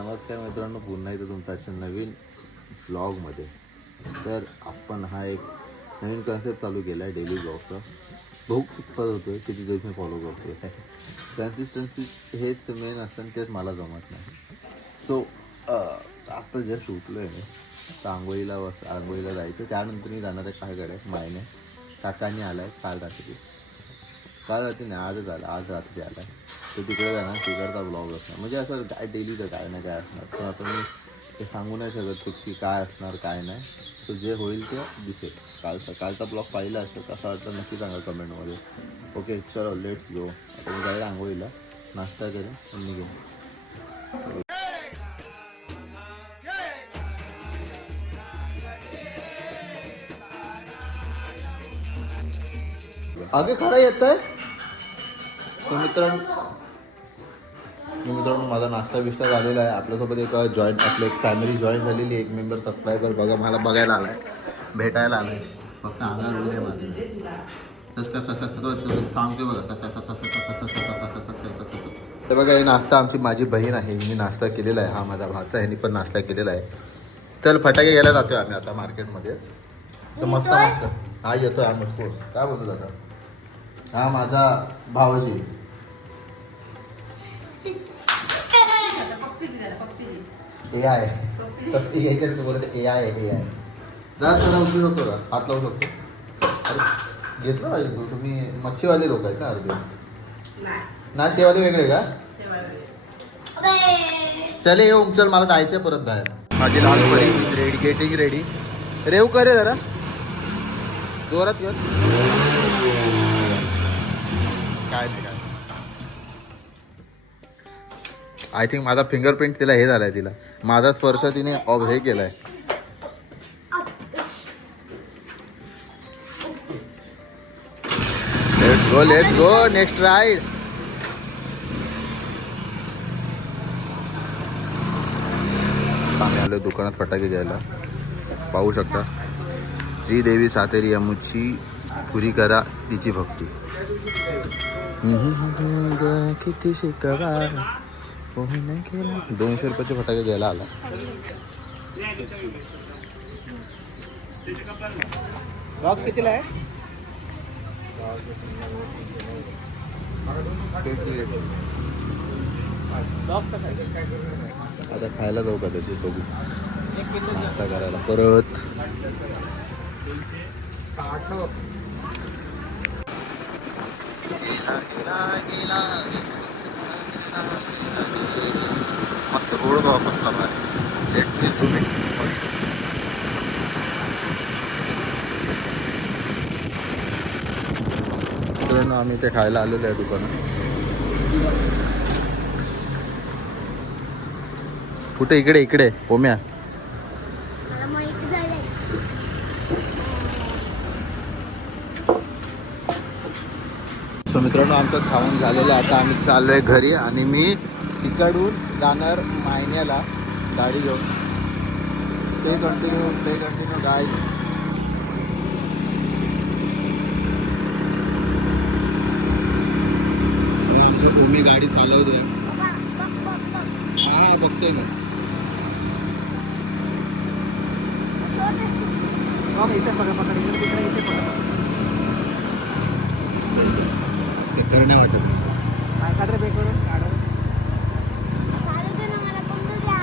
नमस्कार मित्रांनो पुन्हा एकदा तुमचा आजच्या नवीन ब्लॉगमध्ये तर आपण हा एक नवीन कन्सेप्ट चालू केला आहे डेली ब्लॉगचा बहुत उत्पाद होतो आहे किती दिवस मी फॉलो करतो आहे कन्सिस्टन्सी हेच मेन असतं आणि तेच मला जमत नाही. सो आता जस्ट उठलो आहे मी. तर आंघोळीला आंघोळीला जायचं. त्यानंतर मी जाणार आहे कायकडे मायने. काकांनी आला आहे काल रात्री. काल रात्री नाही आजच आला आज रात्री आला तर तिकडे जाणार तिकडचा ब्लॉग असणार म्हणजे असं काय डेलीचं काय नाही काय असणार. पण आता मी ते सांगू नाही शकत की काय असणार काय नाही. तर जे होईल ते दिसेल. काल सकाळचा ब्लॉग पाहिला असेल कसा वाटतं नक्की सांगा कमेंटमध्ये ओके चलो लेट्स गो आता मी जाईल आंघोळीला नाश्ता करेन आणि निघेन. आगे खरं येत आहे मित्रांनो तर मित्रांनो माझा नाश्ता बिस्टा झालेला आहे आपल्यासोबत एक जॉईन आपलं एक फॅमिली जॉईन झालेली आहे. एक मेंबर सबस्क्रायबर बघा मला बघायला आलाय भेटायला आलाय फक्त आधार बघा तर बघा हे नाश्ता आमची माझी बहीण आहे मी नाश्ता केलेला आहे हा माझा भाचा आहे पण नाश्ता केलेला आहे चल फटाके घ्यायला जातोय आम्ही आता मार्केटमध्ये तर मस्त मस्त हा येतोय आम्ही काय बोलतो दादा हा माझा भावजी. ए आय. याच्यात बोलत ए आय ए आय. जरा थोडा उचलू होतो का हात लावू शकतो अरे घेतलं पाहिजे तू. तुम्ही मच्छीवाले लोक आहेत ना अर्धे नाही तेवाले वेगळे का? चले येऊ चल मला जायचंय परत बाहेर. माझी लाल परी रेडी गेटिंग रेडी रेव करे जरा. जोरात कर. काय नाही काय आय थिंक माझा फिंगरप्रिंट तिला हे झालाय तिला. माझा स्पर्श तिने ऑब हे केलाय. Let's go let's go next ride आम्ही आलो दुकानात फटाके घ्यायला. पाहू शकता. श्रीदेवी सातेरी अमुची पुरी करा तिची भक्ती. किती शिकवा दोनशे रुपयाचे फटाके घ्यायला आला. बॉक्स कितीला आहे? आता खायला जाऊ का त्याचे? बघू. नाश्ता करायला. परत. मस्त रोड बाबा कसला बाय मित्रांनो आम्ही ते खायला आलेलो आहे दुकानात. कुठे? इकडे इकडे. ओम्या आमचं खाऊन झालेलं आता आम्ही चाललो आहे घरी आणि मी तिकडून जाणार मायन्याला गाडी घेऊन. ते कंटिन्यू ते कंटिन्यू गाय आमचं ओमी गाडी चालवतोय. हा बघतोय मी. ते खरं नाही वाटत.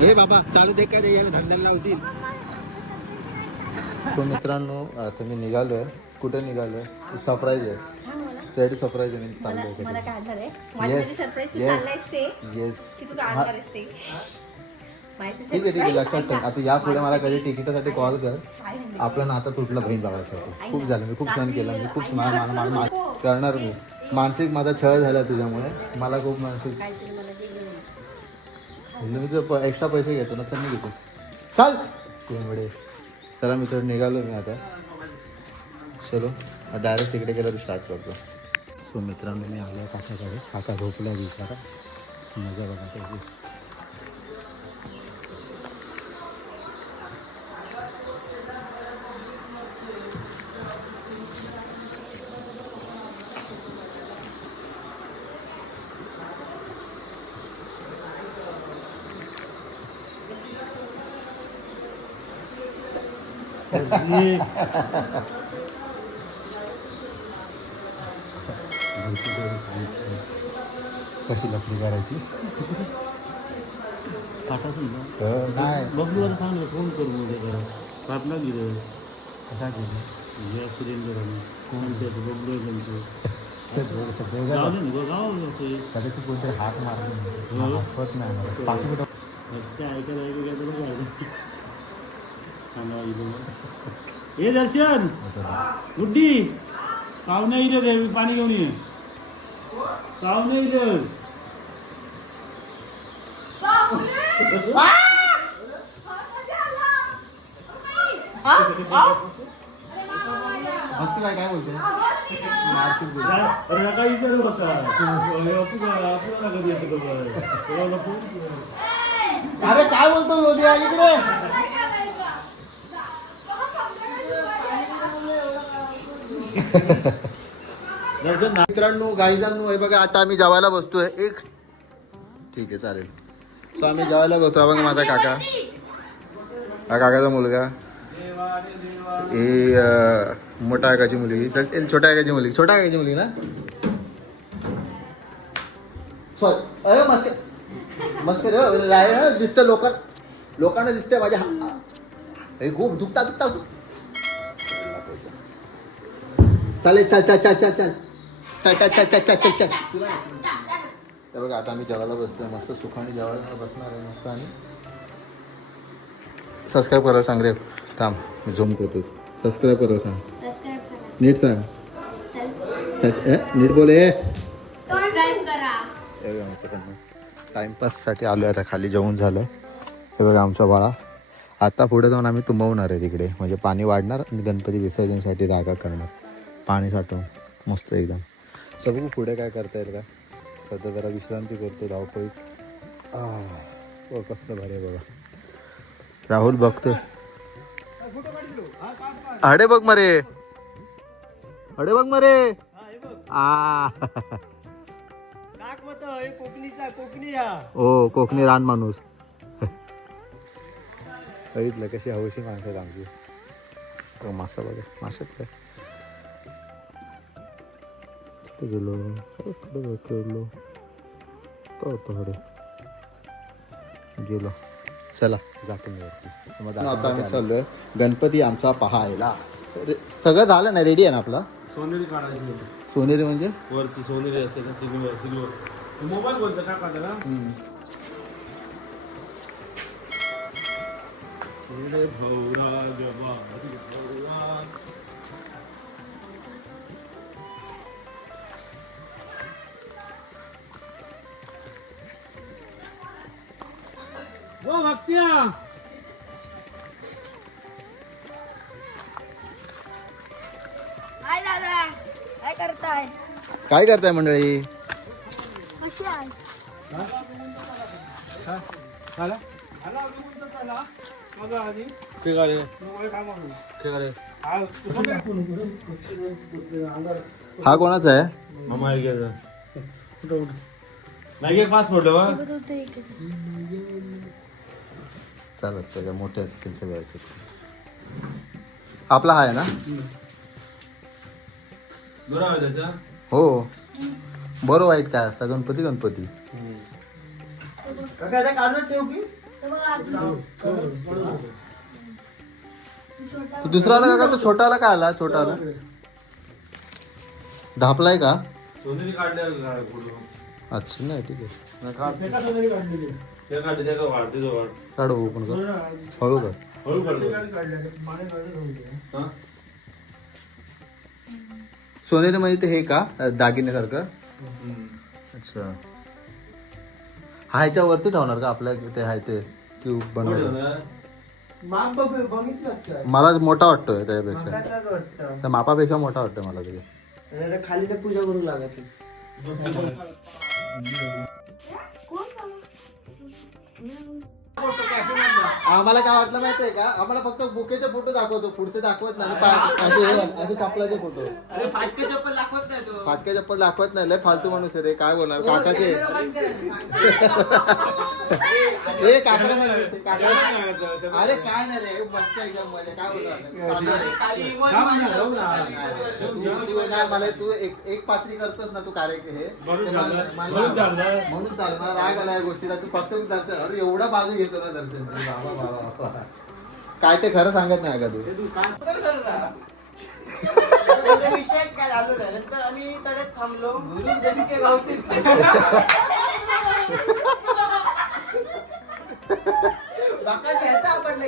हे बाबा चालू दे का याला धंद्याला लावशील. तो मित्रांनो आता मी निघालोय. कुठे निघालोय? सरप्राईज आहे. त्यासाठी सरप्राईज आहे आहे? ते येस माझ्यासाठी ठीक आहे ठीक आहे लक्षात ठेव. आता यापुढे मला कधी तिकिटासाठी कॉल कर. आपलं नातं तुटलं बहीण भावासाठी खूप झालं मी खूप सहन केलं मी खूप मा- मा- करणार मी. मानसिक माझा छळ झाला तुझ्यामुळे. मला खूप मानसिक. म्हणजे मी तुझं एक्स्ट्रा पैसे घेतो ना चल मी घेतो. चाल! कोणकडे चला मी तर निघालो मी आता. चलो डायरेक्ट तिकडे गेल्यावर स्टार्ट करतो. सो मित्रांनो मी आलो काकाकडे. काका झोपला विचारा मजा बघा त्याची. कशी लपडी करायची नाही बघूवर सांग फोन करू म्हणजे घरा पापला गेलं कसा गेलं गॅस सिलेंडर आणि कोणत्या बघलो त्यांचं कदाचित कोणतरी हात मारला होत नाही हे दर्शन गुड्डी पाहुणे इले रे पाणी घेऊन ये. पाहुणे इले भक्ती काय काय? बोलते नका कधी येतं. अरे काय बोलतो मोदी इकडे दर्शन ना- मित्रांनो गाईजांनो हे बघा आता आम्ही जेवायला बसतोय. एक. ठीक आहे चालेल. सो आम्ही जेवायला बसतो बघा माझा काका. हा काकाचा मुलगा. हे मोठ्या काकाची मुलगी. तर छोट्या काकाची मुलगी. छोट्या काकाची मुलगी ना? सॉरी अरे मस्त. मस्त रे हो. राय ना दिसतं लोकांना. लोकांना दिसतंय माझ्या हे खूप दुखता दुखता. चालेल चल चल चल चल चल चल चल चल चल चल चल चल. हे बघा आता आम्ही जेवायला बसतोय मस्त सुखाने जेवायला बसणार आहे मस्त आणि सबस्क्राईब करायला सांग रे थांब मी झूम करतो सबस्क्राईब करायला सांग. नीट सांग. चल चल, ए, नीट बोल ए. टाइमपाससाठी आलो आता खाली जेवून झालं. हे बघा आमचा बाळा. आता पुढे जाऊन आम्ही तुंबवणार आहे तिकडे. म्हणजे पाणी वाढणार आणि गणपती विसर्जनसाठी जागा करणार. पाणी साठवून मस्त एकदम. सगळं पुढे काय करता येईल का? सध्या जरा विश्रांती करतो धावपळीत. कसलं भारी आहे बघा. राहुल बघतो. अडे बघ मरे. अडे बघ मरे. आ. हा ओ कोकणी रान माणूस. बघितलं कशी हौशी माणसं आमची. मासा बघा. माशात काय? कुठे गेलो काय खेळलो तो गेलो चला जातो मी वरती. मग आता आम्ही चाललोय. गणपती आमचा पाहायला. सगळं झालं ना रेडी आहे ना आपला? सोनेरी काढायची सोनेरी म्हणजे? वरती सोनेरी असते ना सिल्वर सिल्वर. मोबाईल बोलतो का का त्याला. खेडे भौरा ओ भक्त्या काय दादा काय करताय काय करताय मंडळी कशी आहे ठीक आहे ठीक आहे हा कोणाचा आहे मामा एक घ्यायचा कुठं कुठं नाही एक पाच फोटो चालत त्याच्या मोठे असतील सगळे आपला हा आहे ना? बरोबर आहे त्याचा? हो. बरं वाईट काय असतं? गणपती गणपती. तू दुसरा आला का? तो छोटा आला का आला? छोटा आला धापलाय का? अच्छा नाही ठीक आहे. ते तो काढू ओपन कर. हळू कर. हळू हा? सोनेरी म्हणजे ते हे का? दागिन्यासारखं. अच्छा. हा ह्याच्या वरती ठेवणार का? आपल्या ते आहे ते क्यूब होणार? मला मोठा वाटतोय त्याच्यापेक्षा त्या मापापेक्षा मोठा वाटतोय मला तरी. खाली तर पूजा करू लागायची आम्हाला काय वाटलं माहितीये का? आम्हाला फक्त बुकेचे फोटो दाखवतो. पुढचे दाखवत नाही. पा- असे हे- असे चपलाचे फोटो. अरे फाटके चप्पल दाखवत नाही तो. फाटक्या चप्पल दाखवत नाही. लय फालतू माणूस आहे रे. काय बोलणार? काकाचे. काकडा काकडा अरे काय नाही रे मस्त एकदम मजा काय. नाही. मला तू एक एक पात्री करतोस ना तू कार्याचे हे. म्हणून मला राग आला या गोष्टीला. तू फक्त तू दर्शन अरे एवढा बाजू घेतो ना दर्शन. तू. बाबा बाबा बाबा काय ते खरं सांगत नाही का तू. विषय काय झालो नाही. नंतर आम्ही तडे थांबलो. गुरु देवीचे गावचे बाका घ्यायचा आपडलं की का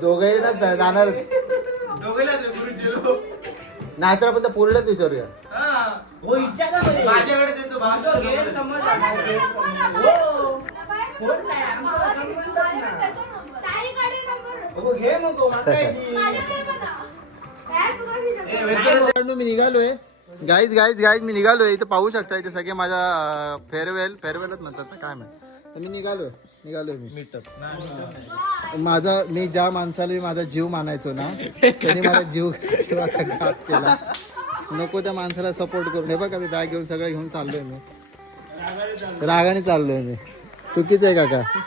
दोघेही ना जा- जाणार दोघेला नाहीतर आपण त्या पोरीलाच विचारूया. हो. इच्छाचा माझ्याकडे त्याचं भाषण गैरसमज आहे. हो. फोन नाही, आमचा संबंधच नाही. ताईकडे नंबर. हो, घे मग तो, मला काय ती. माझ्याकडे पण आहे. ए, मित्रांनो, मी निघालोय. गाईज गाईज गाईज मी निघालोय. इथे पाहू शकता इथे सगळे माझा फेअरवेल फेअरवेलच म्हणतात ना काय म्हणतात. तर मी निघालोय. निघालोय मी. माझा मी ज्या माणसाला मी माझा जीव मानायचो ना त्यांनी माझा जीव जीवाचा घात केला. नको त्या माणसाला सपोर्ट करून हे बघा मी बॅग घेऊन सगळं घेऊन चाललोय मी. रागाने चाललोय मी. चुकीचं आहे काका.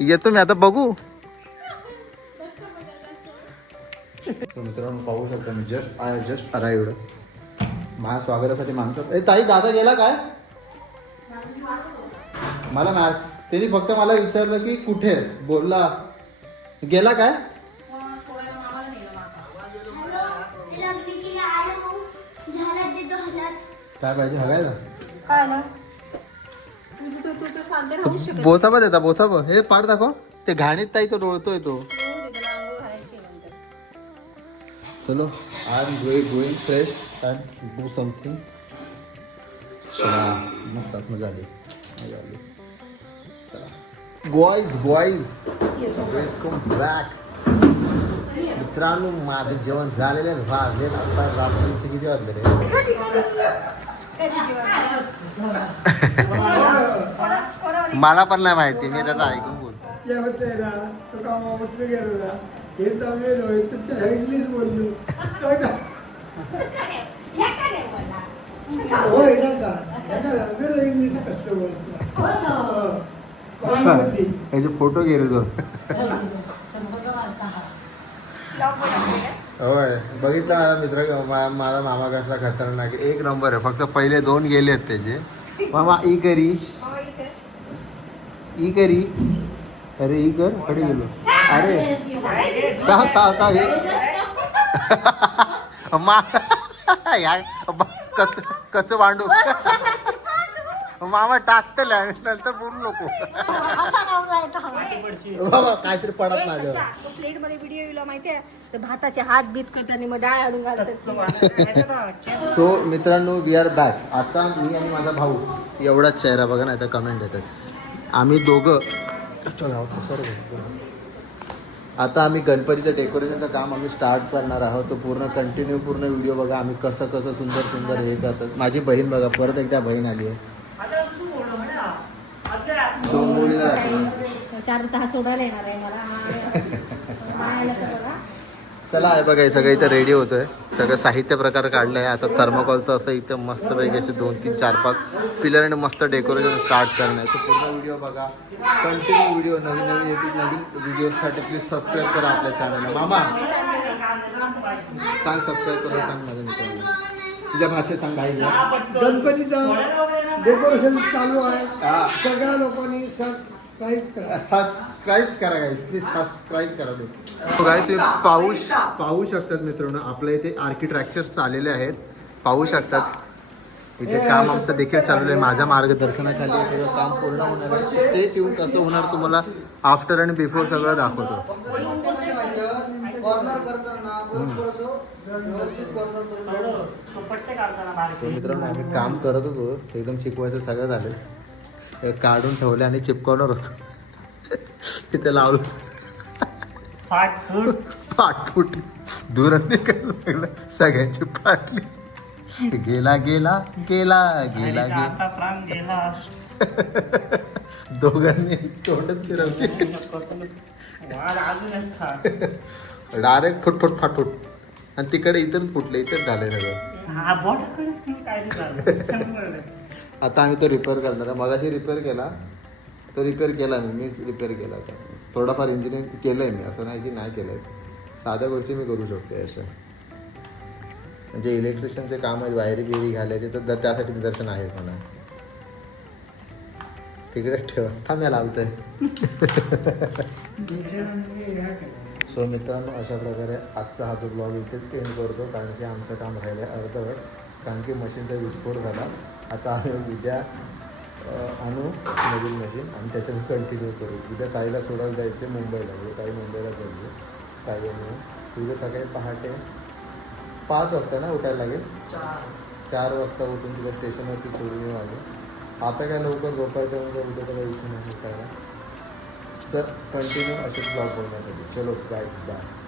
येतो मी आता बघू. तर मित्रांनो पाहू शकता मी जस्ट आय जस्ट अराईव्ड माझ्या स्वागतासाठी माणसं ए ताई दादा गेला काय? मला मा त्यांनी फक्त मला विचारलं की कुठे आहेस? बोलला. गेला काय. काय पाहिजे? हगायला? बघ देता बघ हे पाड दाखव. ते घाणीत ताई तो डोळतोय तो. चलो I am going going fresh and do something मस्त मजा आली. मजा आली. चला बॉईज बॉईज वेलकम बॅक मित्रांनो माझं जेवण झालेलं आहे. वाजले आता रात्रीचे किती वाजले रे? मला पण नाही माहिती. मी त्याचं ऐकून बोल त्या होते ना तो कामा म्हटलं गेलो ना हे जमलेलो आहे तर त्या इंग्लिश बोललो. तो का? होय ना का? याचा वेगळं इंग्लिश कसं बोलतं? कोण बोलली याचे फोटो घे रे तो. होय बघितला माझा मित्र माझा मामा कसला खतरनाक. एक नंबर आहे फक्त पहिले दोन गेले आहेत त्याचे. मामा ई करी. ई करी. अरे ई कर कडे गेलो. अरे. ता ता ता हे. मा या कच कच भांडू. मामा टाकतले नंतर बोलू नको. बाबा काहीतरी पडत माझ्यावर प्लेटमध्ये व्हिडिओ येईल माहितीये? ते भाताचे हात बीत करताना मग डाळ आणून घालतात सो मित्रांनो वी आर बॅक आता मी आणि माझा भाऊ एवढाच चेहरा बघा ना आता कमेंट येतात. आम्ही दोघं sorry. आता आम्ही गणपतीचं डेकोरेशनचं काम आम्ही स्टार्ट करणार आहोत. तो पूर्ण कंटिन्यू पूर्ण व्हिडिओ बघा. आम्ही कसं कसं सुंदर सुंदर हे करतात. माझी बहीण बघा परत एकदा बहीण आली आहे. दोन मुलीला चार तास सोडायला येणार आहे मला. चला आहे बघा हे सगळं इथं रेडी होतोय. सगळं साहित्य प्रकार काढलं आहे आता थर्माकॉलचं असं इथं मस्तपैकी असे दोन तीन चार पाच पिलर आणि मस्त डेकोरेशन स्टार्ट करणं आहे. पूर्ण व्हिडिओ बघा. कंटिन्यू व्हिडिओ नवीन नवीन येतील नवीन व्हिडिओसाठी प्लीज सबस्क्राईब करा आपल्या चॅनलला मामा सांग सबस्क्राईब करा सांग माझ्या मित्रांना तुझ्या भाषेत सांग काही गणपतीचं डेकोरेशन चालू आहे. हा. सगळ्या लोकांनी सबस्क्राईब करा. सबस्क्राईब करा गाईस प्लीज सबस्क्राईब करा. ते गाईस तुम्ही पाहू पाहू शकतात मित्रांनो आपल्या इथे आर्किटेक्चर्स चाललेले आहेत. पाहू शकतात. इथे काम आमचं देखील चालू आहे. माझ्या मार्गदर्शनाखाली हे सगळं काम पूर्ण होणार आहे. स्टे ट्यून कसं होणार तुम्हाला आफ्टर आणि बिफोर सगळं दाखवतो. So मित्रांनो आम्ही काम करत होतो. ते एकदम शिकवायचं सगळं झालं. काढून ठेवले आणि चिपकवणार होतो. तिथे लावलं. फाट फूट पाठफुट निघायला लागलं. सगळ्यांची पाटली. गेला गेला गेला गेला आणि गेला. आता प्राण गेला. दोघांनी तोंडच फिरवली. डायरेक्ट फुटफुट फाटूट आणि तिकडे इथंच फुटले इथंच सगळं. हा झालं टक्के. आता आम्ही तो रिपेअर करणार आहे. मगाशी रिपेअर केला. तो रिपेअर केला मी मीच रिपेअर केला होता. थोडाफार इंजिनिअरिंग केलं आहे मी. असं नाही की नाही केलं आहे साध्या गोष्टी मी करू शकते असं म्हणजे इलेक्ट्रिशियनचे काम आहे वायरी बिरी घालायचे तर त्यासाठी निदर्शन आहे म्हणा. तिकडे ठेवा. थांब या लावतोय. सो मित्रांनो अशा प्रकारे आजचा हा जो ब्लॉग इथेच एंड करतो. कारण की आमचं काम राहिलं आहे अर्धवट. कारण की मशीनचा विस्फोट झाला. आता आम्ही उद्या आणू नवीन मशीन आणि त्याच्यात कंटिन्यू करू. उद्या ताईला सोडायला जायचं मुंबईला. म्हणजे ताई मुंबईला जायचे ताई आणि उद्या सकाळी पहाटे पाच वाजता ना उठायला लागेल? चार. वाजता उठून तुला स्टेशनवरती सोडून लागेल आता काय लवकर झोपायचं म्हणजे उद्या काही इश्यू नाही उठायला. तर कंटिन्यू असेच ब्लॉग बनवण्यासाठी चलो गाईज बाय